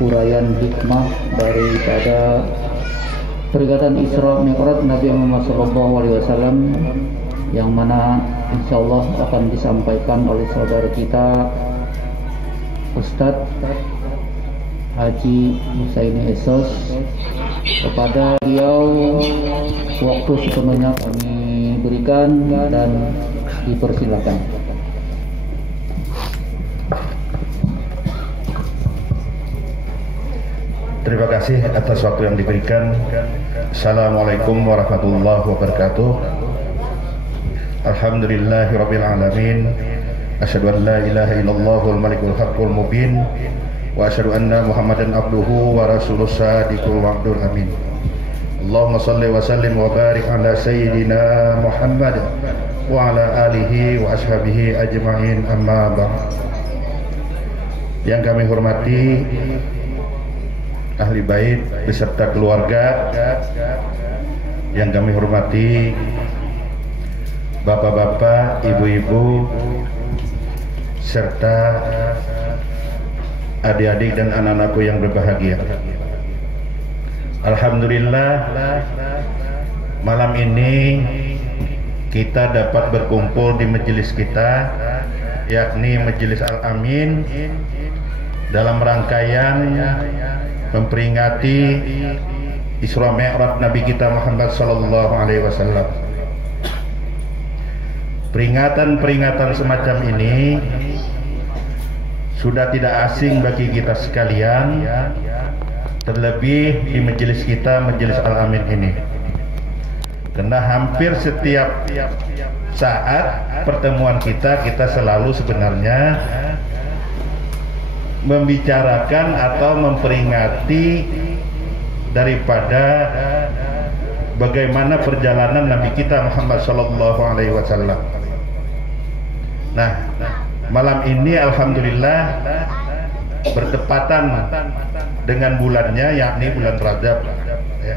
uraian hikmah daripada peringatan Isra Mi'raj Nabi Muhammad SAW, yang mana insyaallah akan disampaikan oleh saudara kita Ustadz Haji Husaini Esos. Kepada beliau waktu sepenuhnya kami berikan dan dipersilakan. Terima kasih atas waktu yang diberikan. Assalamualaikum warahmatullahi wabarakatuh. Alhamdulillahirabbil alamin. Asyhadu an la ilaha illallahul malikul haqqul mubin wa asyhadu anna Muhammadan abduhu wa rasuluh sadiqul wa'dul amin. Allahumma shalli wa sallim wa barik ala sayyidina Muhammad wa ala alihi wa ashabihi ajma'in, amma ba'd. Yang kami hormati ahli bait beserta keluarga, yang kami hormati bapak-bapak, ibu-ibu, serta adik-adik dan anak-anakku yang berbahagia. Alhamdulillah, malam ini kita dapat berkumpul di majelis kita, yakni Majelis Al-Amin, dalam rangkaian memperingati Isra Mi'raj Nabi kita Muhammad sallallahu alaihi wasallam. Peringatan-peringatan semacam ini sudah tidak asing bagi kita sekalian, terlebih di majelis kita, Majelis Al-Amin ini, karena hampir setiap saat pertemuan kita selalu sebenarnya membicarakan atau memperingati daripada bagaimana perjalanan Nabi kita Muhammad sallallahu alaihi wasallam. Nah, malam ini alhamdulillah bertepatan dengan bulannya, yakni bulan Rajab, ya.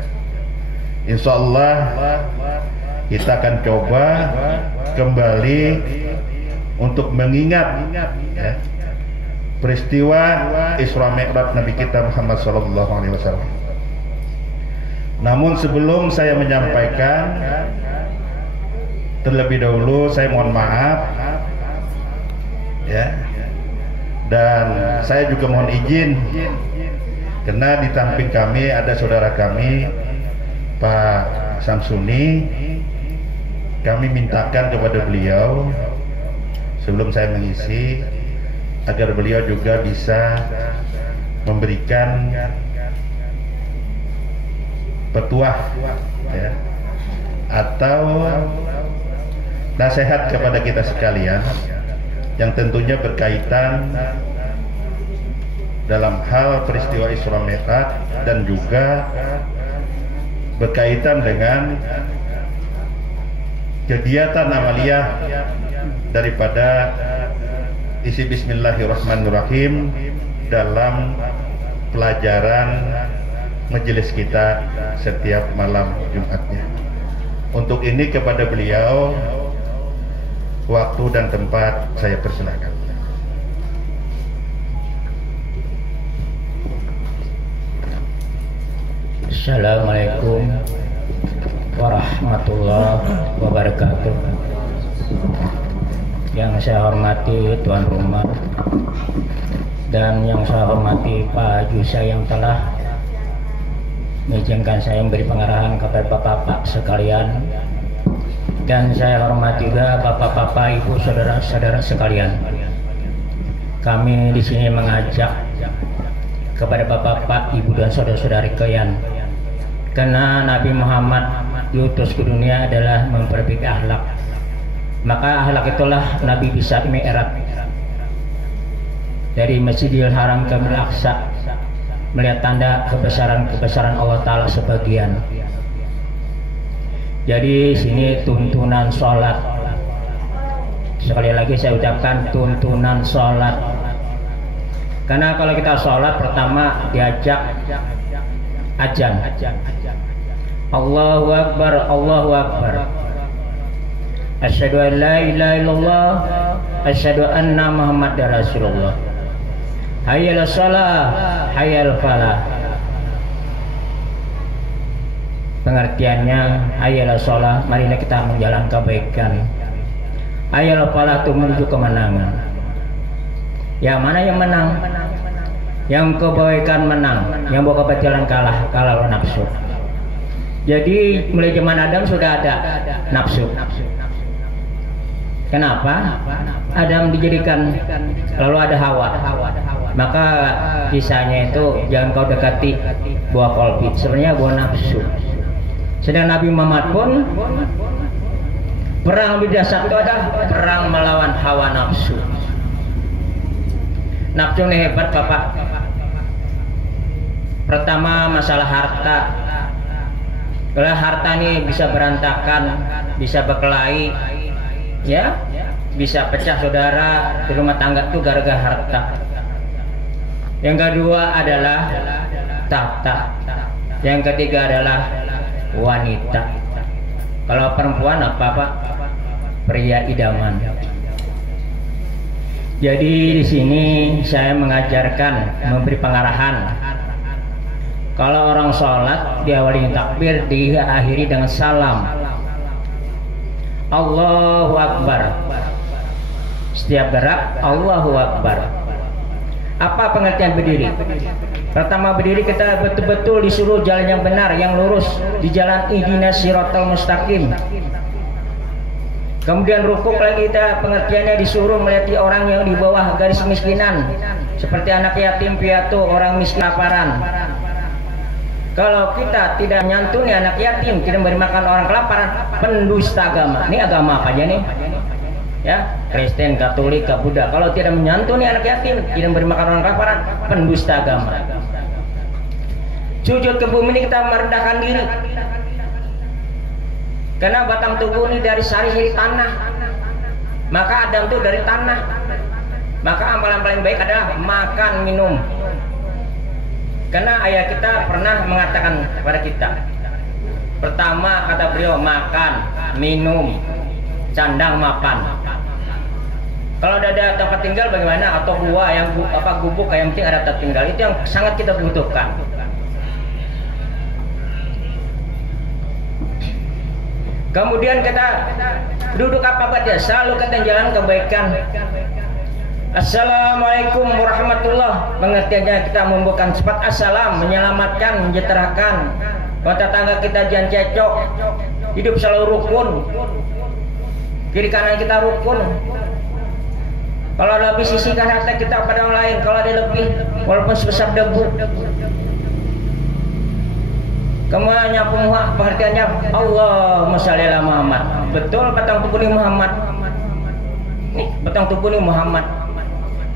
Insyaallah kita akan coba kembali untuk mengingat, ya, peristiwa Isra Mi'raj Nabi kita Muhammad sallallahu alaihi wasallam. Namun sebelum saya menyampaikan, terlebih dahulu saya mohon maaf, ya, dan saya juga mohon izin karena di samping kami ada saudara kami Pak Samsuni. Kami mintakan kepada beliau sebelum saya mengisi agar beliau juga bisa memberikan petuah, ya, atau nasihat kepada kita sekalian yang tentunya berkaitan dalam hal peristiwa Isra Mi'raj dan juga berkaitan dengan kegiatan amaliyah daripada isi Bismillahirrahmanirrahim dalam pelajaran majelis kita setiap malam Jumatnya. Untuk ini kepada beliau waktu dan tempat saya persilakan. Assalamualaikum warahmatullahi wabarakatuh. Yang saya hormati tuan rumah dan yang saya hormati Pak Jusa yang telah mengizinkan saya memberi pengarahan kepada bapak-bapak sekalian, dan saya hormati juga bapak-bapak, ibu, saudara-saudara sekalian. Kami di sini mengajak kepada bapak-bapak, ibu dan saudara-saudari kalian, karena Nabi Muhammad diutus ke dunia adalah memperbaiki akhlak. Maka akhlak itulah Nabi bisa mi'raj dari Masjidil Haram ke Al-Aqsa, melihat tanda kebesaran Allah Ta'ala sebagian. Jadi sini tuntunan sholat, sekali lagi saya ucapkan tuntunan sholat, karena kalau kita sholat pertama diajak azan, Allahu Akbar, Allahu Akbar, asyhadu an la ilaha illallah, asyhadu anna Muhammadar Rasulullah. Hayyal shalah, hayyal falah. Pengertiannya hayyal shalah, marilah kita menjalankan kebaikan. Hayyal falah itu menuju kemenangan. Yang mana yang menang? Yang kebaikan menang, yang bawa kebatilan kalah, kalah nafsu. Jadi mulai zaman Adam sudah ada nafsu. Kenapa? Adam dijadikan, lalu ada Hawa. Maka kisahnya itu jangan kau dekati buah kolbit, sebenarnya buah nafsu. Sedang Nabi Muhammad pun perang lebih dahsyat itu adalah perang melawan hawa nafsu. Nafsu ini hebat Bapak. Pertama masalah harta. Kalau harta ini bisa berantakan, bisa berkelahi, ya, bisa pecah saudara di rumah tangga itu gara-gara harta. Yang kedua adalah tahta. Yang ketiga adalah wanita. Kalau perempuan apa Pak? Pria idaman. Jadi di sini saya mengajarkan, memberi pengarahan. Kalau orang sholat diawali takbir, diakhiri dengan salam. Allahu Akbar. Setiap gerak Allahu Akbar. Apa pengertian berdiri? Pertama berdiri kita betul-betul disuruh jalan yang benar, yang lurus, di jalan ihdinas siratal mustaqim. Kemudian rukuk lagi kita pengertiannya disuruh melihat orang yang di bawah garis kemiskinan, seperti anak yatim piatu, orang miskin kelaparan. Kalau kita tidak menyantuni anak yatim, tidak memberi makan orang kelaparan, pendusta agama. Ini agama apa aja nih? Ya, Kristen, Katolik, Buddha. Kalau tidak menyantuni anak yatim, tidak memberi makan orang kelaparan, pendusta agama. Sujud ke bumi ini kita merendahkan diri. Karena batang tubuh ini dari sari-sari tanah. Maka Adam itu dari tanah. Maka amalan paling baik adalah makan, minum. Karena ayah kita pernah mengatakan kepada kita, pertama kata beliau makan, minum, candang mapan. Kalau ada tempat tinggal bagaimana? Atau gua yang gubuk, yang penting ada tempat tinggal. Itu yang sangat kita butuhkan. Kemudian kita duduk apa saja, selalu kita jalan kebaikan. Assalamualaikum warahmatullah. Pengertiannya kita membuka sifat assalam, menyelamatkan, menjenterakan. Kalau tetangga kita jangan cecok, hidup selalu rukun. Kiri kanan kita rukun. Kalau ada lebih sisihkan harta kita pada orang lain. Kalau ada lebih, walaupun sebesar debu. Kemudian nyapu muha, pengertiannya Allahumma shalli ala Muhammad. Betul batang tubuh ini Muhammad. Nih batang tubuh ini Muhammad.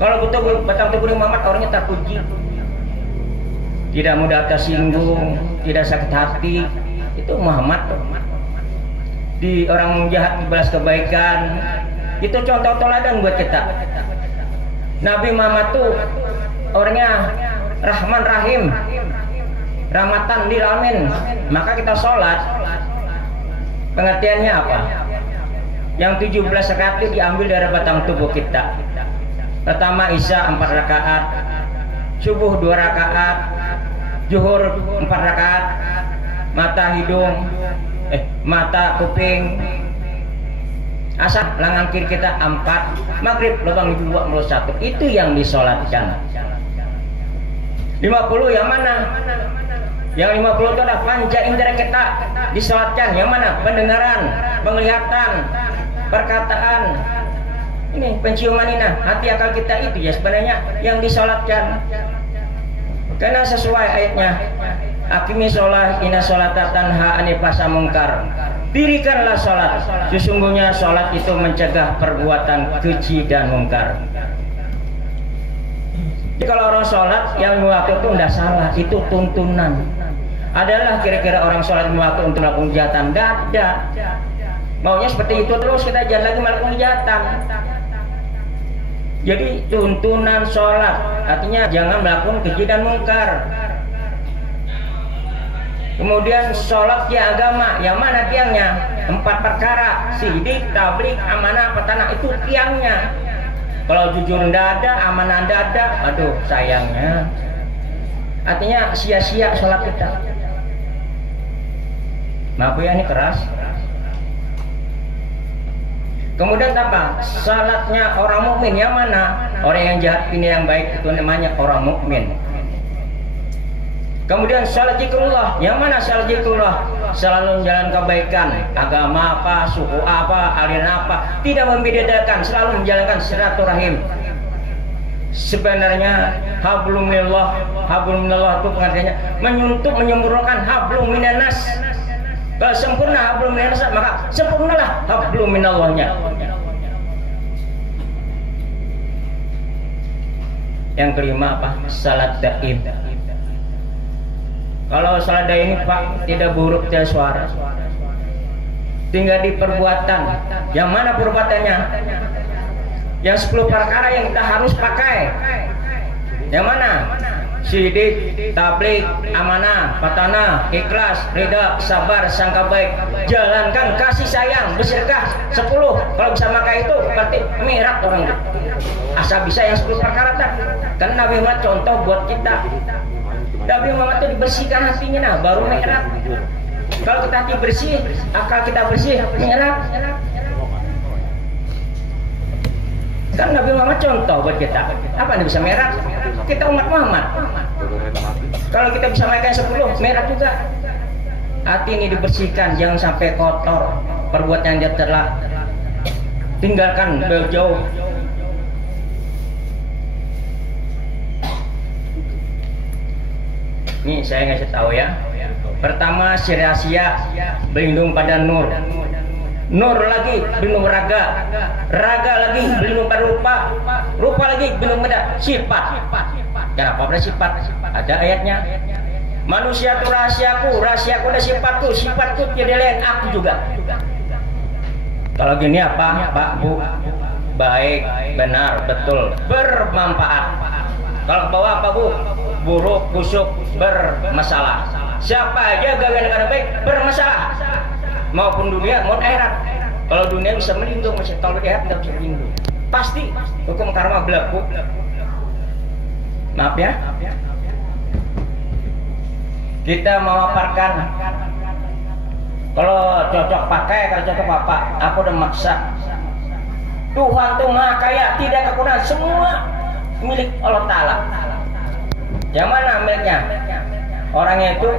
Kalau betul batang tubuh Muhammad, orangnya terpuji, tidak mudah tersinggung, tidak sakit hati. Itu Muhammad. Di orang jahat dibalas kebaikan. Itu contoh teladan buat kita. Nabi Muhammad tuh orangnya Rahman Rahim, rahmatan lil alamin. Maka kita sholat, pengertiannya apa? Yang 17 rakaat itu diambil dari batang tubuh kita. Pertama Isya 4 rakaat, subuh 2 rakaat, zuhur 4 rakaat, mata kuping, asar lengan kiri kita 4, maghrib lubang 2 mulut 1. Itu yang disolatkan. 50 yang mana? Yang 50 itu adalah panca indera kita disolatkan. Yang mana? Pendengaran, penglihatan, perkataan. Ini penciuman ini, hati akal kita itu ya sebenarnya yang disolatkan. Karena sesuai ayatnya, Aqimi sholat inna sholata tanha anil fahsya'i munkar. Dirikanlah sholat, sesungguhnya sholat itu mencegah perbuatan keji dan mungkar. Jadi kalau orang sholat yang waktu itu tidak salah, itu tuntunan. Adalah kira-kira orang sholat waktu untuk melakukan kejahatan? Tidak ada. Maunya seperti itu terus, kita jangan lagi melakukan kejahatan. Jadi tuntunan sholat artinya jangan melakukan keji dan mungkar. Kemudian sholat tiang agama, yang mana tiangnya? 4 perkara: sidik, tablik, amanah, petanah. Itu tiangnya. Kalau jujur ndak ada, amanah ndak ada, aduh sayangnya. Artinya sia-sia sholat kita. Maaf ya, ini keras. Kemudian apa? Salatnya orang mukmin yang mana? Orang yang jahat ini yang baik itu namanya orang mukmin. Kemudian salat zikrullah, yang mana salat zikrullah? Selalu menjalankan kebaikan, agama apa, suku apa, aliran apa, tidak membedakan, selalu menjalankan silaturahim. Sebenarnya hablum minallah itu pengertiannya menyuntuk, menyempurnakan hablum minanas. Kalau sempurna hablum minanas, maka sempurnalah hablum minallahnya. Yang kelima apa? Salat daim. Kalau salat daim ini Pak tidak buruk tidak suara, tinggal di perbuatan. Yang mana perbuatannya? Yang 10 perkara yang kita harus pakai. Yang mana? Sidik, tabligh, amanah, patana, ikhlas, ridha, sabar, sangka baik, jalankan kasih sayang, bersedekah 10. Kalau bisa pakai itu berarti mirat orang itu. Asal bisa yang 10 perkara tadi. Kan Nabi Muhammad contoh buat kita. Nabi Muhammad itu dibersihkan hatinya, nah baru mirat. Kalau kita hati bersih, akal kita bersih, mirat. Kan Nabi Muhammad contoh buat kita. Apa yang bisa merah? Kita umat Muhammad. Kalau kita bisa makan 10, merah juga. Hati ini dibersihkan, jangan sampai kotor. Perbuatan yang tercela, tinggalkan jauh. Ini saya ngasih tahu ya. Pertama, rahasia berlindung pada nur. Nur lagi berlindung raga, raga lagi berlindung pada rupa, rupa lagi berlindung pada sifat. Kenapa pada sifat? Ada ayatnya. Manusia itu rahasiaku, rahasiaku dan sifatku, sifatku tidak lain aku juga. Kalau gini apa Pak Bu? Baik, benar, betul, bermanfaat. Kalau ke bawah apa Bu? Buruk, busuk, bermasalah. Siapa aja gagal dengan baik bermasalah. Maupun dunia maupun akhirat. Kalau dunia bisa melindung, kalau akhirat tidak bisa melindung. Pasti hukum karma berlaku. Maaf ya. Kita memaparkan. Kalau cocok pakai, kalau cocok apa? Aku udah maksa. Tuhan tuh Maha Kaya, tidak kekurangan, semua milik Allah Ta'ala. Yang mana miliknya? Orangnya itu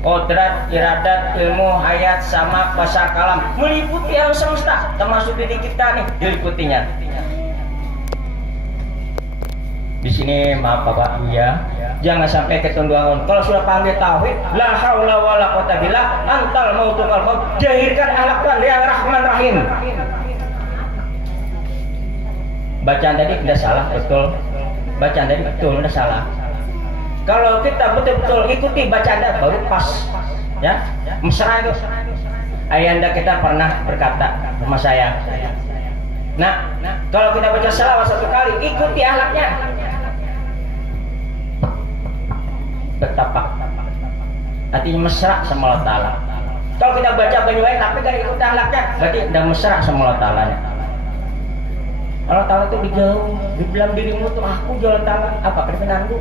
kodrat, iradat, ilmu, hayat, sama, kuasa kalam, meliputi alam semesta, termasuk diri kita nih, diliputinya. Di sini maaf Bapak ya, jangan sampai ketunduan. Kalau sudah panggil tauhid, la haula wala quwata billah, antal mautukal maut, jahirkan akhlak Tuhan yang Rahman Rahim. Bacaan tadi tidak salah, betul. Bacaan tadi betul, tidak salah. Kalau kita betul-betul ikuti bacaan baru pas, ya, mesra itu. Ayanda kita pernah berkata sama saya, nah, kalau kita baca selawat 1 kali, ikuti akhlaknya. Betapa artinya mesra sama Allah Ta'ala. Kalau kita baca banyak tapi gak ikuti akhlaknya, berarti udah mesra sama Allah Ta'ala. Allah Ta'ala itu dijauh, di dalam dirimu tuh aku jualan Ta'ala, apa kedengaranku?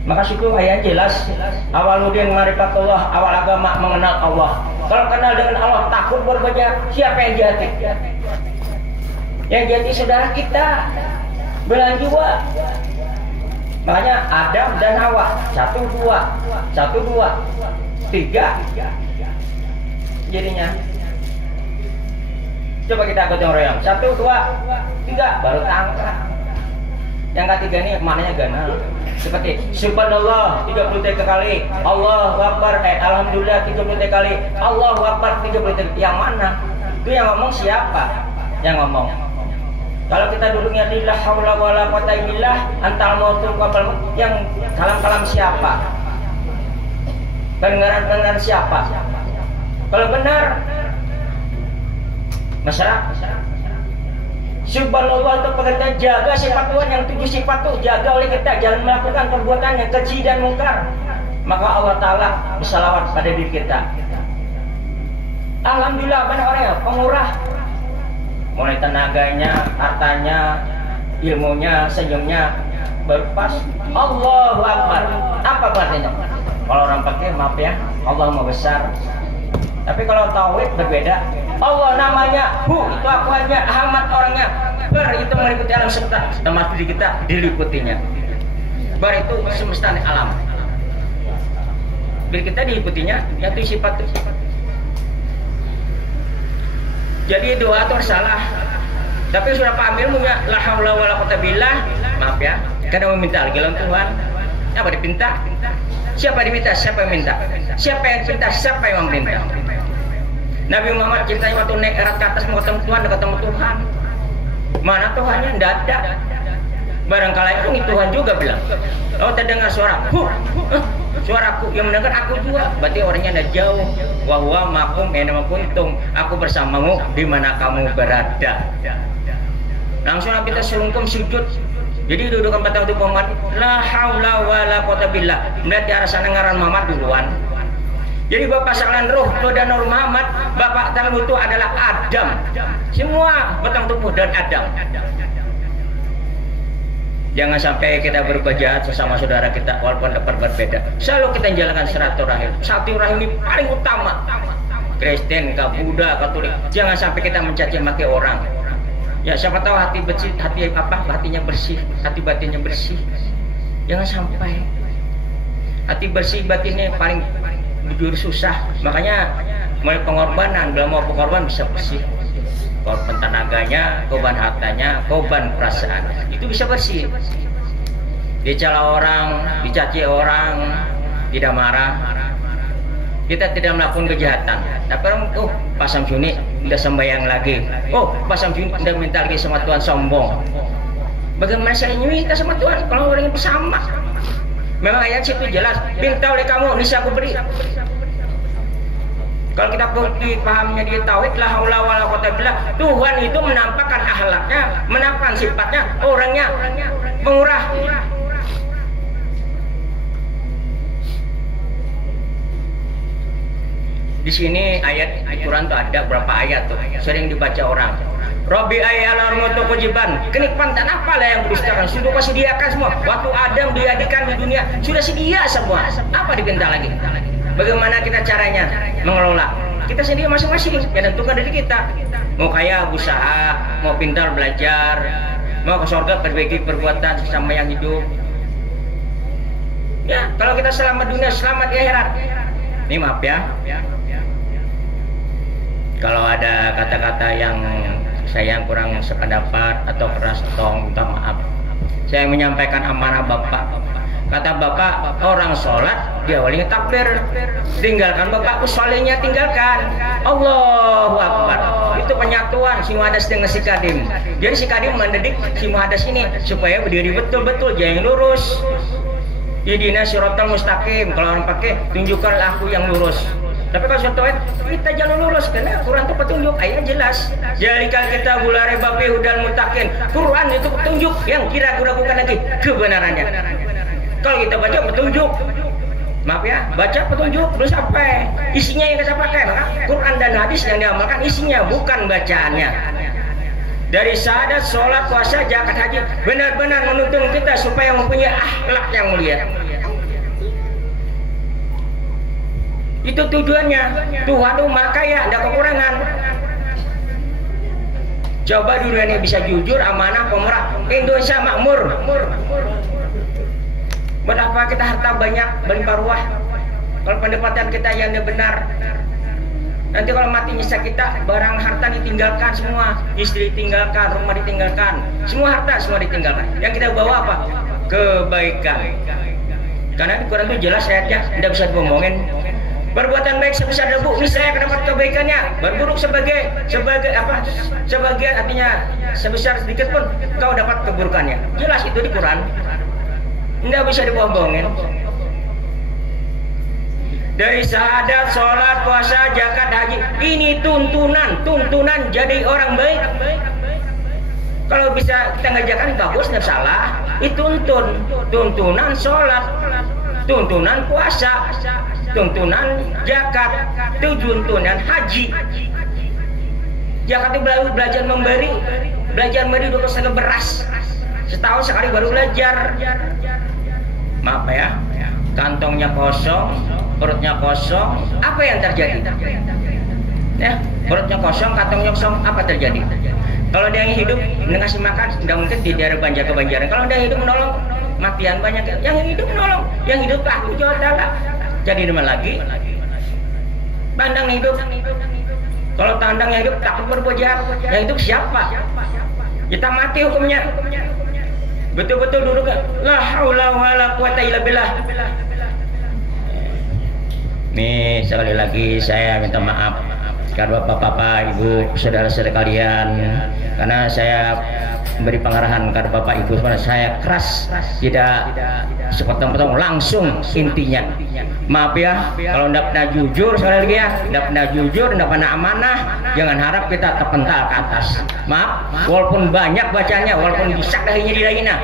Maka situ ayat jelas, awaludin marifatullah, awal agama mengenal Allah. Kalau kenal dengan Allah, takut berbaca, siapa yang jati? Yang jati saudara kita, belahan jiwa. Makanya Adam dan Hawa, 1, 2, 3 jadinya. Coba kita gotong royong, 1, 2, 3 baru tangkap. Yang ketiga ini maknanya gana. Seperti subhanallah 33 kali, Allahu Akbar, alhamdulillah 33 kali, Allahu Akbar 33. Yang mana? Itu yang ngomong siapa? Yang ngomong. Kalau kita duduknya di la haula wala quwata illa billah antal mautul qabl, yang kalam-kalam siapa? Pendengaran siapa? Kalau benar masyarakat. Subhanallah itu pekerjaan jaga sifat Tuhan yang 7 sifat itu jaga oleh kita, jangan melakukan perbuatan yang keji dan mungkar. Maka Allah Ta'ala bersalawat pada diri kita. Alhamdulillah banyak orang yang pemurah. mulai tenaganya, hartanya, ilmunya, senyumnya, baru pas Allahu Akbar. Apa artinya? Kalau orang pakai maaf ya, Allah Maha Besar. Tapi kalau tauhid berbeda. Allah namanya Hu, itu aku aja, Ahmad orangnya. Itu meliputi alam semesta, termasuk diri kita diliputinya. Bar itu semesta alam. Bila kita diliputinya, yaitu sifat. Jadi doa itu salah. Tapi sudah paham ilmunya, la haula wala quwata billah. Maaf ya, karena meminta lagi lawan Tuhan. Apa dipinta? Siapa diminta? Siapa yang minta? Siapa yang minta? Siapa yang meminta? Nabi Muhammad ceritanya waktu naik erat ke atas mau ketemu Tuhan, ketemu Tuhan. Mana Tuhannya? Tidak ada. Barangkali itu Tuhan juga bilang, oh terdengar suara, suaraku yang mendengar aku juga. Berarti orangnya ada jauh. Wahwa makum enama kuntum, aku bersamamu di mana kamu berada. Langsung Nabi terselungkum sujud. Jadi dudukan batang tubuh Muhammad, la haula wala quwata billah. Melihat di arah sana ngaran Muhammad duluan. Jadi bapak sekalian roh dan Nur Muhammad, bapak terlalu itu adalah Adam. Semua batang tubuh dan Adam. Jangan sampai kita berbuat jahat sesama saudara kita walaupun dapat berbeda. Selalu kita jalankan silaturahim. Silaturahim ini paling utama. Kristen, Buddha, Katolik. Jangan sampai kita mencaci maki orang. Ya siapa tahu hati bersih, hatinya bersih, hati batinnya bersih. Jangan sampai. Hati bersih batinnya paling jujur susah. Makanya mulai pengorbanan, bila mau pengorban bisa bersih. Korban tenaganya, korban hartanya, korban perasaan, itu bisa bersih. Dicela orang, dicaci orang, tidak marah. Kita tidak melakukan kejahatan. Tapi orang, oh Pak Samsuni udah sembahyang lagi. Oh Pak Samsuni udah minta lagi sama Tuhan, sombong. Bagaimana saya minta sama Tuhan kalau orangnya bersama? Memang ayat situ jelas, minta oleh kamu, niscaya aku beri. Kalau kita pahamnya di tauhid, la haula wala quwata billah, Tuhan itu menampakkan akhlaknya, menampakkan sifatnya, orangnya pemurah. Di sini ayat di Quran tuh ada berapa ayat tuh, sering dibaca orang. Robbi ayalar mutu kujiban, kenikmatan dan apalah yang berdustakan sudah kau sediakan semua. Waktu Adam diadikan di dunia sudah sedia semua. Apa dipinta lagi? Bagaimana kita caranya mengelola? Kita sendiri masing-masing yang tentukan dari kita. Mau kaya usaha, mau pintar belajar, mau ke surga berbagi perbuatan sesama yang hidup. Ya, kalau kita selamat dunia, selamat di akhirat. Ini maaf ya. Kalau ada kata-kata yang saya kurang sependapat atau keras, tolong minta maaf. Saya menyampaikan amanah Bapak. Kata Bapak, orang sholat diawalinya takbir, tinggalkan Bapak usolenya, tinggalkan Allahu Akbar. Itu penyatuan si muhadas dengan si kadim. Jadi si kadim mendidik si muhadas ini supaya berdiri betul-betul, jangan lurus. Ihdina siratal mustaqim. Kalau orang pakai, tunjukkanlah aku yang lurus. Tapi kalau suatu kita jalan lurus karena Quran itu petunjuk, ayat jelas. Jadi kalau kita bulare babi hudal mutakin, Quran itu petunjuk yang kita gunakan lagi kebenarannya. Kalau kita baca petunjuk, maaf ya, baca petunjuk belum sampai isinya yang kita pakai. Maka Quran dan hadis yang diamalkan isinya, bukan bacaannya. Dari syahadat, sholat, puasa, zakat, haji, benar-benar menuntun kita supaya mempunyai akhlak yang mulia. Itu tujuannya. Tuhan itu maha kaya, ada kekurangan. Coba dunia ini bisa jujur, amanah, pemerah. Indonesia makmur. Berapa kita harta banyak, berlimpah ruah. Kalau pendapatan kita yang benar, nanti kalau mati nyisa kita, barang harta ditinggalkan semua, istri ditinggalkan, rumah ditinggalkan, semua harta semua ditinggalkan. Yang kita bawa apa? Kebaikan. Karena di Quran itu jelas ayatnya, tidak bisa dibohongin. Perbuatan baik sebesar debu, niscaya akan dapat kebaikannya. Berburuk sebagai apa? Sebagian artinya sebesar sedikit pun kau dapat keburukannya. Jelas itu di Quran. Tidak bisa dibohongin. Dari syahadat, sholat, puasa, zakat, haji, ini tuntunan jadi orang baik. Kalau bisa kita ngajarkan bagus, tidak salah. Itu tuntunan sholat, tuntunan puasa, tuntunan zakat, tuntunan haji. Dia kata belajar memberi 2,5 beras. Setahun sekali baru belajar. Maaf ya, kantongnya kosong, perutnya kosong, apa yang terjadi? Ya, perutnya kosong, kantongnya kosong, apa terjadi? Kalau dia yang hidup ngasih makan, tidak mungkin di daerah Banjar kebanjaran. Kalau dia hidup menolong, matian banyak. Yang hidup menolong, yang hidup aku jual darah. Jadi dimana lagi? Tandang hidup. Kalau tandang hidup takut berbuat jahat, yang hidup siapa? Kita mati hukumnya. Betul-betul duduk. La haula wala quwata illa billah. Nih sekali lagi saya minta maaf kepada bapak-bapak, ibu, saudara-saudara kalian, karena saya memberi pengarahan kepada bapak ibu, saya keras, tidak sepotong-potong, langsung intinya. Maaf ya, kalau tidak pernah jujur, sekali lagi ya, tidak pernah jujur, tidak pernah amanah, jangan harap kita terpental ke atas. Maaf, walaupun banyak bacanya, walaupun bisa dahinya didahina,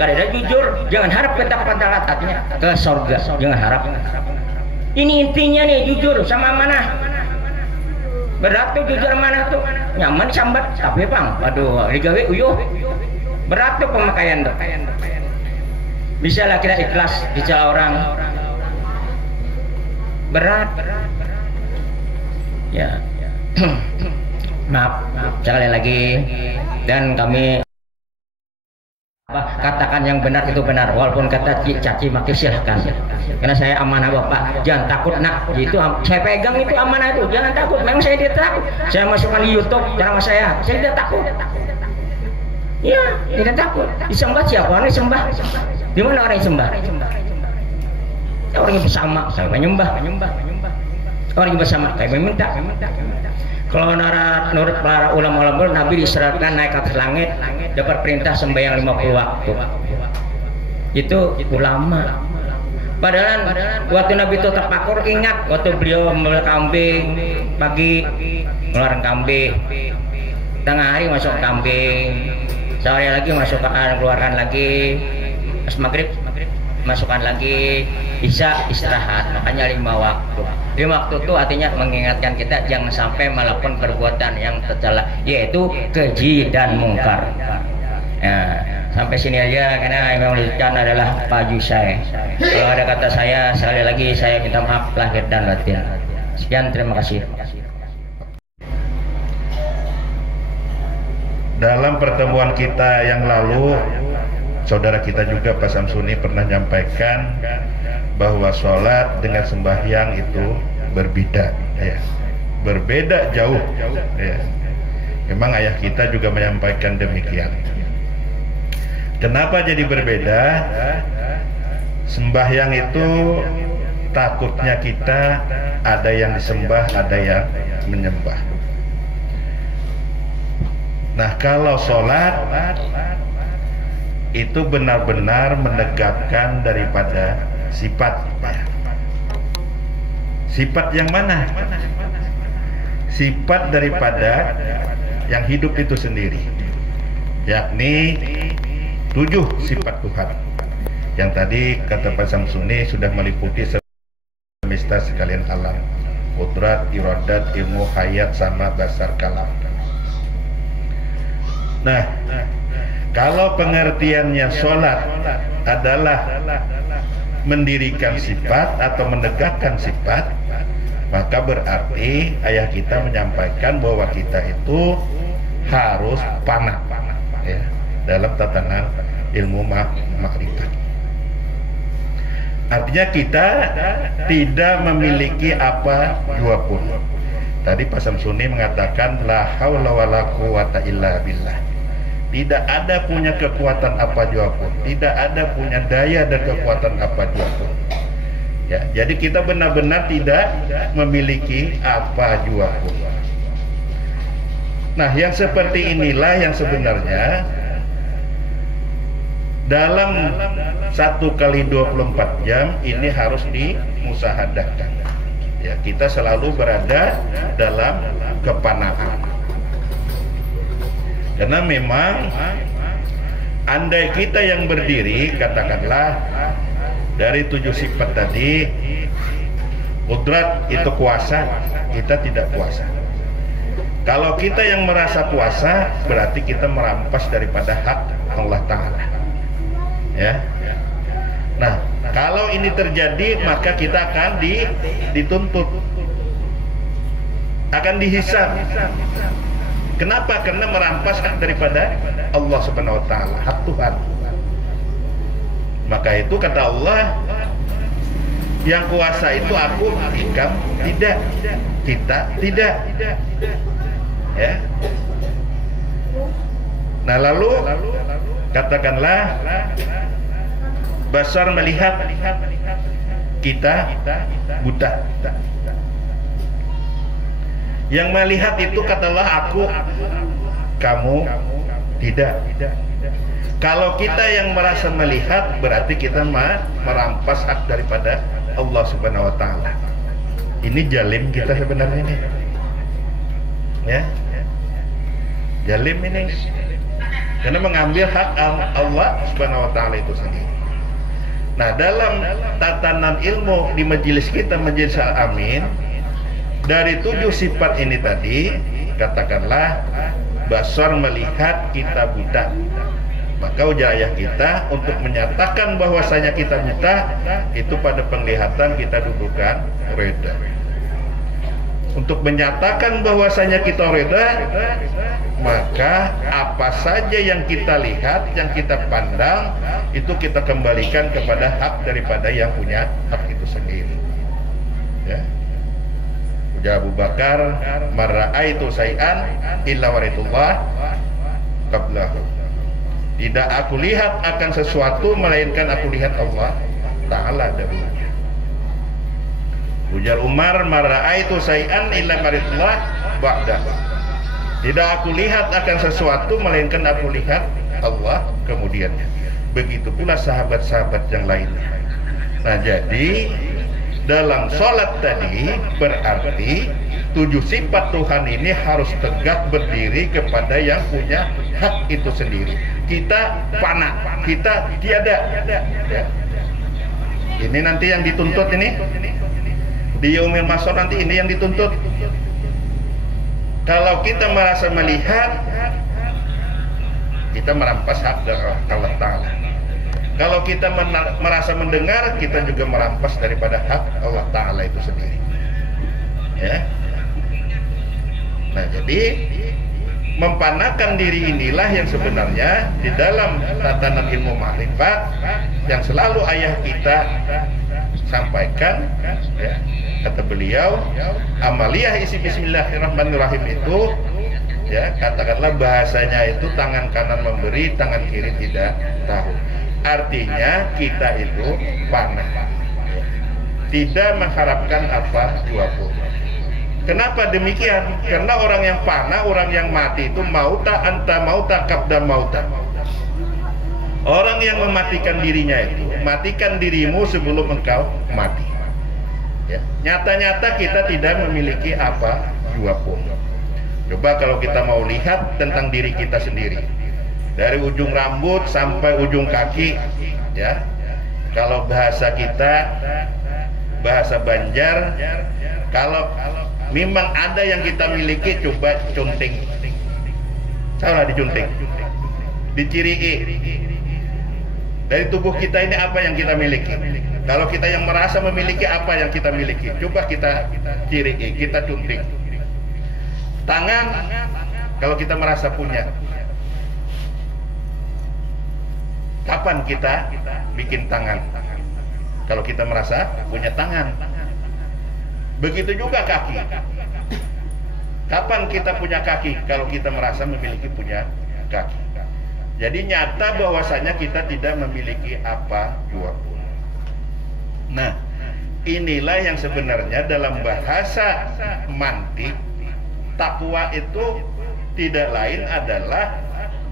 kalau tidak jujur, jangan harap kita terpental ke atasnya ke surga, jangan harap. Ini intinya nih, jujur sama amanah. Berat tuh jujur amanah tuh, nyaman sambat, tapi bang, waduh, digawe uyuh. Berat tuh pemakaian tuh. Bisa lah kita ikhlas dicela orang. Berat. Ya. Maaf, sekali lagi, dan kami katakan yang benar itu benar, walaupun kata caci maki silahkan, karena saya amanah bapak, jangan takut nak, itu saya pegang itu amanah itu, jangan takut, memang saya tidak takut, saya masukkan di YouTube ceramah saya tidak takut, iya tidak takut. Disembah siapa orang disembah? Di mana orang yang sembah? Orang yang bersama saya menyembah, orang yang bersama saya meminta. Kalau menurut para ulama-ulama, Nabi diserahkan naik ke atas langit, dapat perintah sembahyang 50 waktu. Itu ulama. Padahal waktu Nabi itu terpakur, ingat waktu beliau membeli kambing pagi, ngeluarin kambing, tengah hari masuk kambing, sore lagi masukkan, keluarkan lagi, pas maghrib masukkan lagi, isya istirahat, makanya 5 waktu. 5 waktu itu artinya mengingatkan kita jangan sampai melakukan perbuatan yang tercela, yaitu keji dan mungkar. Nah, sampai sini aja, karena yang melanjutkan adalah Pak Jusai. Kalau ada kata saya, sekali lagi saya minta maaf lahir dan batin. Sekian, terima kasih. Dalam pertemuan kita yang lalu, saudara kita juga Pak Samsuni pernah menyampaikan bahwa sholat dengan sembahyang itu berbeda, ya. Berbeda jauh, ya. Memang ayah kita juga menyampaikan demikian. Kenapa jadi berbeda? Sembahyang itu takutnya kita ada yang disembah, ada yang menyembah. Nah, kalau sholat itu benar-benar menegakkan daripada sifat. Sifat yang mana? Sifat daripada yang hidup itu sendiri, yakni 7 sifat Tuhan yang tadi kata Pak Samsuni sudah meliputi semesta sekalian alam, qudrat, iradat, ilmu, hayat, sama basar, kalam. Nah, kalau pengertiannya sholat adalah mendirikan sifat atau menegakkan sifat, maka berarti ayah kita menyampaikan bahwa kita itu harus panah, ya, dalam tatanan ilmu makrifat. Artinya kita tidak memiliki apa jua pun. Tadi Pak Samsuni mengatakan la haula wala quwata illa billah. Tidak ada punya kekuatan apa jua pun, tidak ada punya daya dan kekuatan apa jua pun. Ya, jadi kita benar-benar tidak memiliki apa jua pun. Nah, yang seperti inilah yang sebenarnya dalam 1 kali 24 jam ini harus dimusahadakan. Ya, kita selalu berada dalam kepanahan. Karena memang andai kita yang berdiri, katakanlah dari 7 sifat tadi, qudrat itu kuasa, kita tidak kuasa. Kalau kita yang merasa kuasa, berarti kita merampas daripada hak Allah Ta'ala. Ya. Nah, kalau ini terjadi, maka kita akan dituntut, akan dihisab. Kenapa? Karena merampas hak daripada Allah Subhanahu Wa Ta'ala, hak Tuhan. Maka itu kata Allah, yang kuasa itu aku, engkau tidak, kita tidak. Ya. Nah, lalu katakanlah basar melihat, kita buta. Yang melihat itu katalah aku, kamu tidak. Kalau kita yang merasa melihat, berarti kita merampas hak daripada Allah Subhanahu Wa Ta'ala. Ini jalim kita sebenarnya nih, ya, jalim ini, karena mengambil hak Allah Subhanahu Wa Ta'ala itu sendiri. Nah, dalam tatanan ilmu di majelis kita, majelis Al-Amin, dari 7 sifat ini tadi, katakanlah basar melihat, kita buta. Maka ujar ayah kita untuk menyatakan bahwasanya kita buta, itu pada penglihatan kita dudukan reda. Untuk menyatakan bahwasanya kita reda, maka apa saja yang kita lihat, yang kita pandang, itu kita kembalikan kepada hak daripada yang punya hak itu sendiri. Ya. Ujar Abu Bakar, marra'aitu say'an illa waritullah qablahu. Tidak aku lihat akan sesuatu melainkan aku lihat Allah Ta'ala dahulunya. Ujar Umar, marra'aitu say'an illa waritullah ba'dahu. Tidak aku lihat akan sesuatu melainkan aku lihat Allah kemudiannya. Begitu pula sahabat-sahabat yang lainnya. Nah, jadi dalam sholat tadi berarti 7 sifat Tuhan ini harus tegak berdiri kepada yang punya hak itu sendiri. Kita fana, kita tiada. Ya. Ini nanti yang dituntut ini di Yaumil Mahsyar, nanti ini yang dituntut. Kalau kita merasa melihat, kita merampas hak dari Allah Ta'ala. Kalau kita merasa mendengar, kita juga merampas daripada hak Allah Ta'ala itu sendiri. Ya. Nah, jadi mempanakan diri inilah yang sebenarnya di dalam tatanan ilmu ma'rifat yang selalu ayah kita sampaikan, ya. Kata beliau, amaliyah isi bismillahirrahmanirrahim itu, ya, katakanlah bahasanya itu tangan kanan memberi, tangan kiri tidak tahu. Artinya kita itu panah, tidak mengharapkan apa juapun. Kenapa demikian? Karena orang yang panah, orang yang mati itu mauta anta mauta kabda mauta. Orang yang mematikan dirinya itu, matikan dirimu sebelum engkau mati. Ya. Nyata-nyata kita tidak memiliki apa juapun. Coba kalau kita mau lihat tentang diri kita sendiri, dari ujung rambut sampai ujung kaki, ya. Kalau bahasa kita, bahasa Banjar, kalau memang ada yang kita miliki, coba cunting. Salah dicunting, dicirii. Dari tubuh kita ini apa yang kita miliki? Kalau kita yang merasa memiliki apa yang kita miliki, coba kita cirii, kita cunting. Tangan, kalau kita merasa punya, kapan kita bikin tangan? Kalau kita merasa punya tangan. Begitu juga kaki. Kapan kita punya kaki? Kalau kita merasa memiliki punya kaki. Jadi nyata bahwasanya kita tidak memiliki apa jua pun. Nah, inilah yang sebenarnya dalam bahasa mantik, takwa itu tidak lain adalah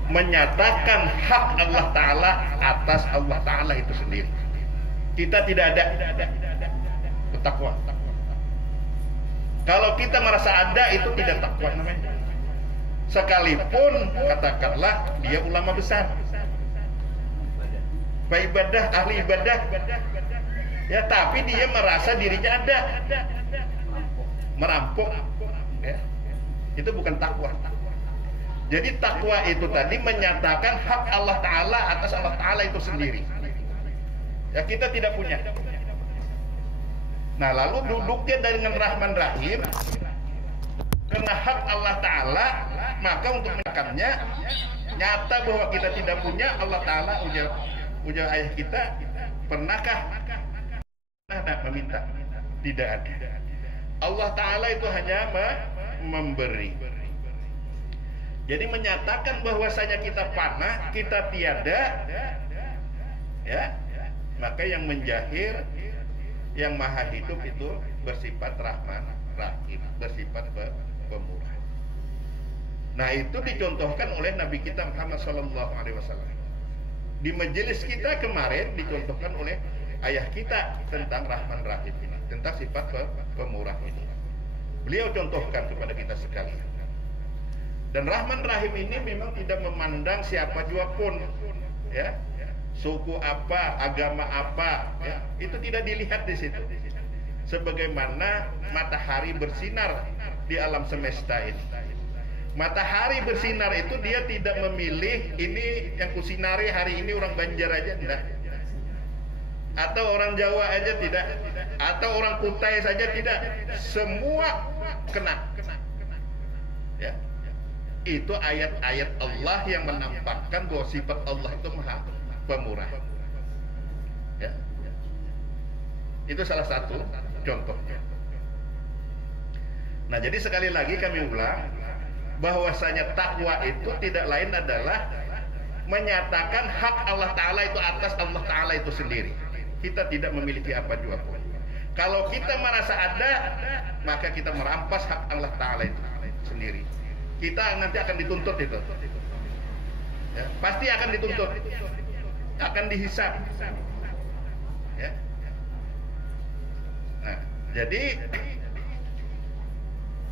menyatakan hak Allah Ta'ala atas Allah Ta'ala itu sendiri. Kita tidak ada takwa. Kalau kita merasa ada, itu tidak takwa namanya. Sekalipun katakanlah dia ulama besar, ibadah, ahli ibadah, ya, tapi dia merasa dirinya ada, merampok, ya. Itu bukan takwa. Jadi takwa itu tadi menyatakan hak Allah Ta'ala atas Allah Ta'ala itu sendiri. Ya, kita tidak punya. Nah, lalu duduknya dengan Rahman Rahim, karena hak Allah Ta'ala, maka untuk menyatakannya nyata bahwa kita tidak punya. Allah Ta'ala ujar ayah kita, pernahkah meminta? Tidak ada. Allah Ta'ala itu hanya memberi. Jadi menyatakan bahwasanya kita panah, kita tiada, ya, maka yang menjahir, yang maha hidup itu bersifat Rahman Rahim, bersifat pemurah. Nah, itu dicontohkan oleh Nabi kita Muhammad SAW. Di majelis kita kemarin dicontohkan oleh ayah kita tentang Rahman Rahim ini, tentang sifat pemurah ini. Beliau contohkan kepada kita sekalian. Dan Rahman Rahim ini memang tidak memandang siapa jua pun, ya, suku apa, agama apa, ya, itu tidak dilihat di situ. Sebagaimana matahari bersinar di alam semesta ini. Matahari bersinar itu dia tidak memilih ini yang kusinari hari ini orang Banjar aja, tidak. Atau orang Jawa aja tidak, atau orang Kutai saja tidak. Semua kena. Ya. Itu ayat-ayat Allah yang menampakkan bahwa sifat Allah itu maha pemurah. Ya. Itu salah satu contohnya. Nah, jadi sekali lagi kami ulang bahwasanya takwa itu tidak lain adalah menyatakan hak Allah Ta'ala itu atas Allah Ta'ala itu sendiri. Kita tidak memiliki apa jua pun. Kalau kita merasa ada, maka kita merampas hak Allah Ta'ala itu sendiri. Kita nanti akan dituntut itu, ya, pasti akan dituntut, akan dihisab, ya. Nah, jadi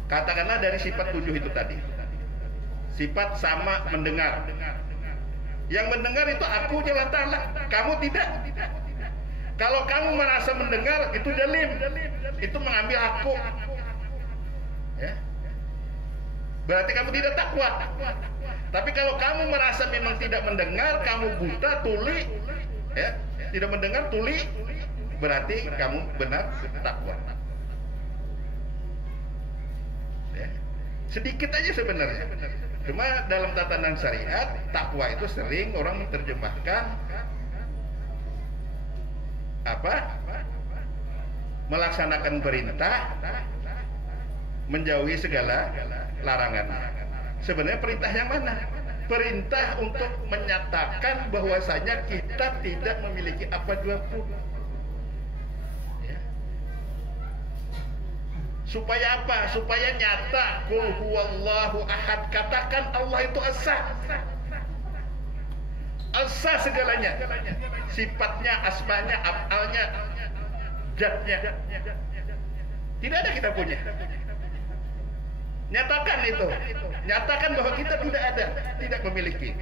katakanlah dari sifat 7 itu tadi, sifat sama mendengar. Yang mendengar itu aku Allah Ta'ala, kamu tidak. Kalau kamu merasa mendengar itu jalim, itu mengambil aku, ya. Berarti kamu tidak takwa. Tapi kalau kamu merasa memang tidak mendengar, kamu buta, tuli, ya, tidak mendengar, tuli, berarti kamu benar takwa. Ya. Sedikit aja sebenarnya. Cuma dalam tatanan syariat, takwa itu sering orang menerjemahkan apa? Melaksanakan perintah, menjauhi segala larangan. Sebenarnya perintah yang mana? Perintah untuk menyatakan bahwasanya kita tidak memiliki apa jua pun. Ya. Supaya apa? Supaya nyata qul huwallahu ahad, katakan Allah itu esa. Esa segalanya. Sifatnya, asmanya, af'alnya, zatnya. Tidak ada kita punya. Nyatakan itu, nyatakan bahwa kita tidak ada, tidak memiliki.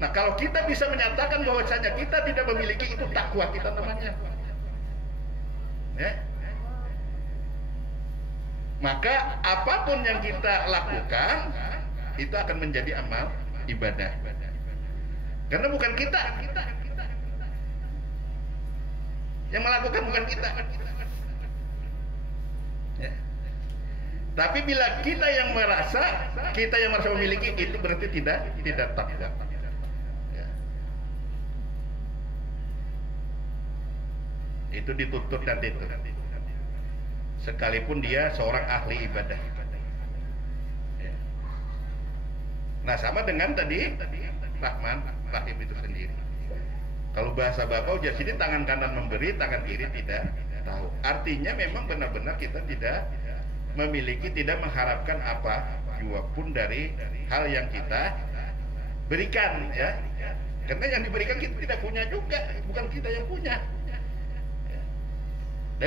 Nah, kalau kita bisa menyatakan bahwasanya kita tidak memiliki, itu takwa kita namanya. Ya. Maka apapun yang kita lakukan itu akan menjadi amal ibadah. Karena bukan kita. Yang melakukan bukan kita. Ya. Tapi bila kita yang merasa memiliki, itu berarti tidak takwa. Ya. Itu dituntut nanti itu. Sekalipun dia seorang ahli ibadah. Ya. Nah, sama dengan tadi Rahman Rahim itu sendiri. Kalau bahasa Bapak ujar sini tangan kanan memberi, tangan kiri tidak tahu. Artinya memang benar-benar kita tidak memiliki, tidak mengharapkan apa jua pun dari hal yang kita berikan, ya. Karena yang diberikan kita tidak punya juga, bukan kita yang punya. Ya.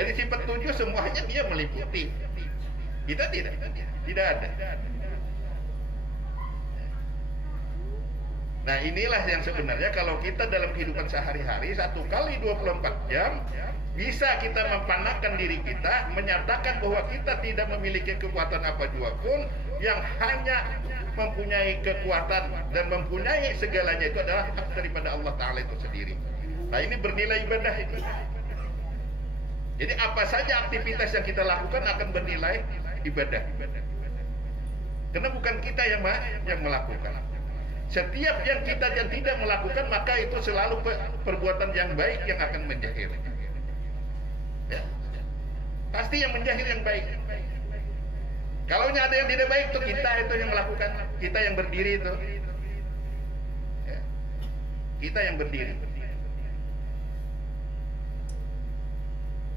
Dari sifat 7 semuanya dia meliputi. Kita tidak ada. Nah, inilah yang sebenarnya kalau kita dalam kehidupan sehari-hari 1 kali 24 jam bisa kita mempanahkan diri kita, menyatakan bahwa kita tidak memiliki kekuatan apa jua pun, yang hanya mempunyai kekuatan dan mempunyai segalanya itu adalah hak daripada Allah Ta'ala itu sendiri. Nah, ini bernilai ibadah itu. Jadi apa saja aktivitas yang kita lakukan akan bernilai ibadah. Karena bukan kita yang melakukan. Setiap yang kita yang tidak melakukan, maka itu selalu perbuatan yang baik yang akan menjahir. Ya. Pasti yang menjahir yang baik. Kalau ada yang tidak baik itu kita itu yang melakukan, kita yang berdiri itu. Ya. Kita yang berdiri.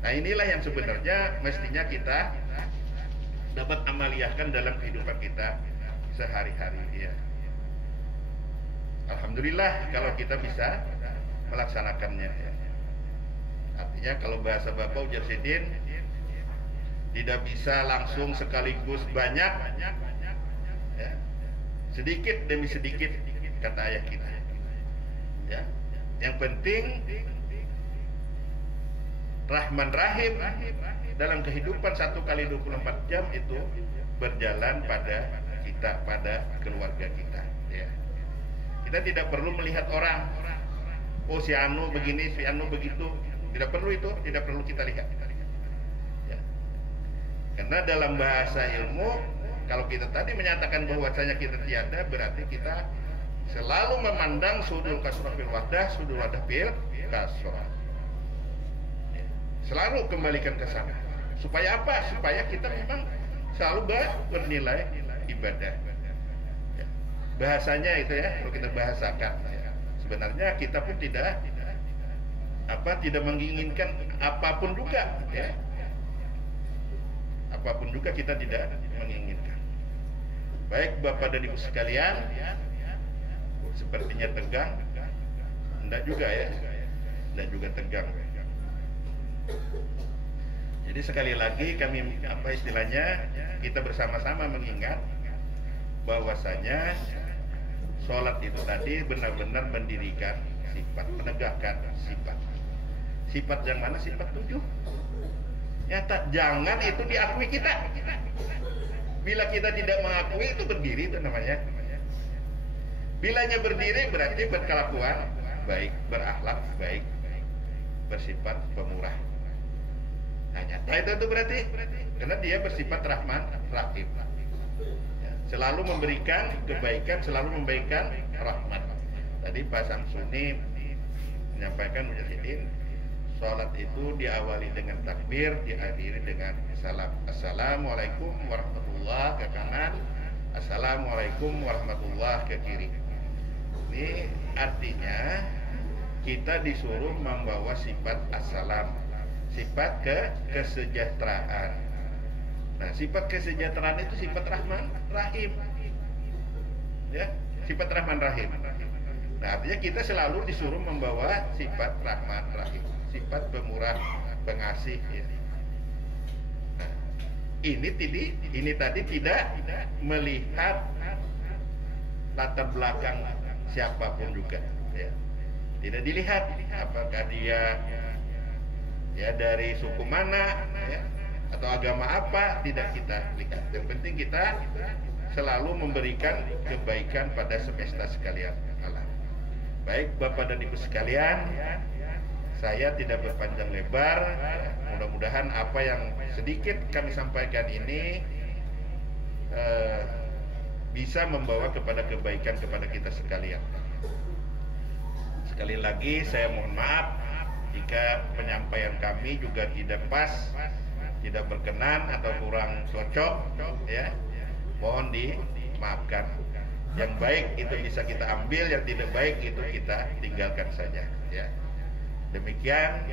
Nah, inilah yang sebenarnya mestinya kita dapat amaliyahkan dalam kehidupan kita sehari-hari. Ya. Alhamdulillah kalau kita bisa melaksanakannya. Ya. Artinya kalau bahasa Bapak Ujar Sidin, tidak bisa langsung sekaligus banyak, ya. Sedikit demi sedikit kata ayah kita. Ya. Yang penting Rahman Rahim dalam kehidupan 1x24 jam itu berjalan pada kita, pada keluarga kita. Ya. Kita tidak perlu melihat orang, oh si Anu begini, si Anu begitu. Tidak perlu itu, tidak perlu kita lihat. Ya. Karena dalam bahasa ilmu, kalau kita tadi menyatakan bahwasanya kita tiada, berarti kita selalu memandang sudul kasrah fil wahdah, sudul wahdah fil kasrah. Ya. Selalu kembalikan ke sana. Supaya apa? Supaya kita memang selalu bernilai ibadah. Ya. Bahasanya itu ya, kalau kita bahasakan. Ya. Sebenarnya kita pun tidak menginginkan apapun juga, ya. Apapun juga kita tidak menginginkan. Baik Bapak dan Ibu sekalian, sepertinya tegang, enggak juga ya, enggak juga tegang. Jadi sekali lagi kami kita bersama-sama mengingat bahwasanya sholat itu tadi benar-benar mendirikan sifat, menegakkan sifat. Sifat yang mana? Sifat 7. Nyata, jangan itu diakui kita. Bila kita tidak mengakui, itu berdiri itu namanya. Bilanya berdiri berarti berkelakuan baik, berakhlak baik, bersifat pemurah. Nah, nyata itu berarti karena dia bersifat Rahman Rahim. Ya, selalu memberikan kebaikan, selalu memberikan rahmat. Tadi Pak Samsuni menyampaikan Mujahidin, sholat itu diawali dengan takbir, diakhiri dengan salam. Assalamualaikum warahmatullahi ke kanan, assalamualaikum warahmatullahi ke kiri. Ini artinya kita disuruh membawa sifat assalam, sifat kesejahteraan. Nah, sifat kesejahteraan itu sifat Rahman Rahim. Ya, sifat Rahman Rahim. Nah, artinya kita selalu disuruh membawa sifat Rahman Rahim, sifat pemurah, pengasih. Ya. Nah, ini tadi tidak melihat latar belakang siapapun juga. Ya. Tidak dilihat apakah dia ya dari suku mana, ya, atau agama apa, tidak kita lihat. Yang penting kita selalu memberikan kebaikan pada semesta sekalian alam. Baik Bapak dan Ibu sekalian, saya tidak berpanjang lebar. Mudah-mudahan apa yang sedikit kami sampaikan ini bisa membawa kepada kebaikan kepada kita sekalian. Sekali lagi saya mohon maaf jika penyampaian kami juga tidak pas, tidak berkenan atau kurang cocok, ya. Mohon dimaafkan. Yang baik itu bisa kita ambil, yang tidak baik itu kita tinggalkan saja, ya. Demikian,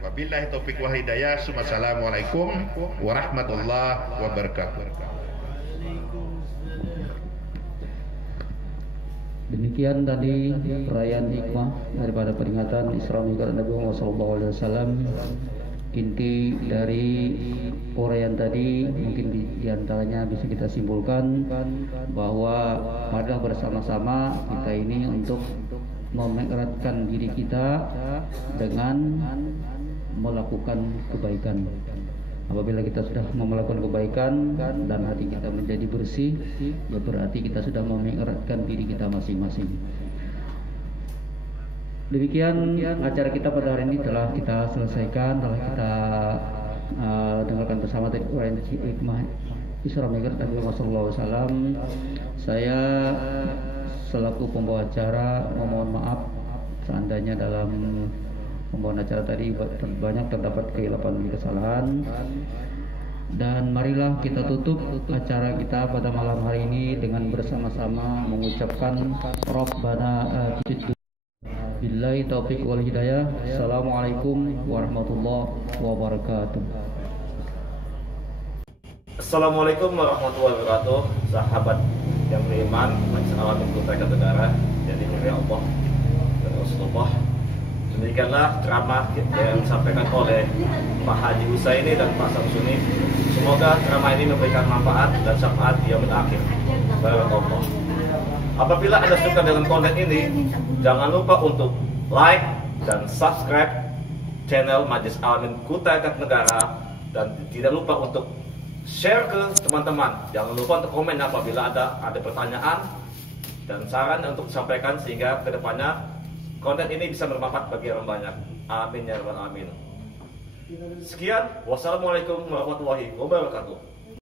wabillahi taufik wal hidayah. Assalamualaikum warahmatullahi wabarakatuh. Demikian tadi perayaan hikmah daripada peringatan Isra Mi'raj Nabi Muhammad SAW. Inti dari uraian tadi mungkin diantaranya bisa kita simpulkan bahwa pada bersama-sama kita ini untuk mengeratkan diri kita dengan melakukan kebaikan. Apabila kita sudah melakukan kebaikan dan hati kita menjadi bersih, ya berarti kita sudah mengingatkan diri kita masing-masing. Demikian acara kita pada hari ini telah kita selesaikan, telah kita dengarkan bersama tadi uraian hikmah Isra Mi'raj Nabi Muhammad SAW. Saya selaku pembawa acara memohon maaf seandainya dalam pembawa acara tadi banyak terdapat kehilapan dan kesalahan. Dan marilah kita tutup acara kita pada malam hari ini dengan bersama-sama mengucapkan Rabbana atina billahi taufiq wal hidayah. Assalamualaikum warahmatullahi wabarakatuh. Assalamualaikum warahmatullahi wabarakatuh. Sahabat yang beriman, Majelis Al-Amin Kutai Kartanegara, jadi milik Allah dan Rasulullah. Demikianlah ceramah yang disampaikan oleh Pak Haji Husaini dan Pak Samsuni. Semoga ceramah ini memberikan manfaat dan syafaat di yaumil akhir. Barakallah. Apabila Anda suka dengan konten ini, jangan lupa untuk like dan subscribe channel Majelis Al-Amin Kutai Kartanegara, dan tidak lupa untuk share ke teman-teman. Jangan lupa untuk komen apabila ada pertanyaan dan saran untuk disampaikan, sehingga kedepannya konten ini bisa bermanfaat bagi orang banyak. Amin ya rabbal alamin. Sekian, wassalamualaikum warahmatullahi wabarakatuh.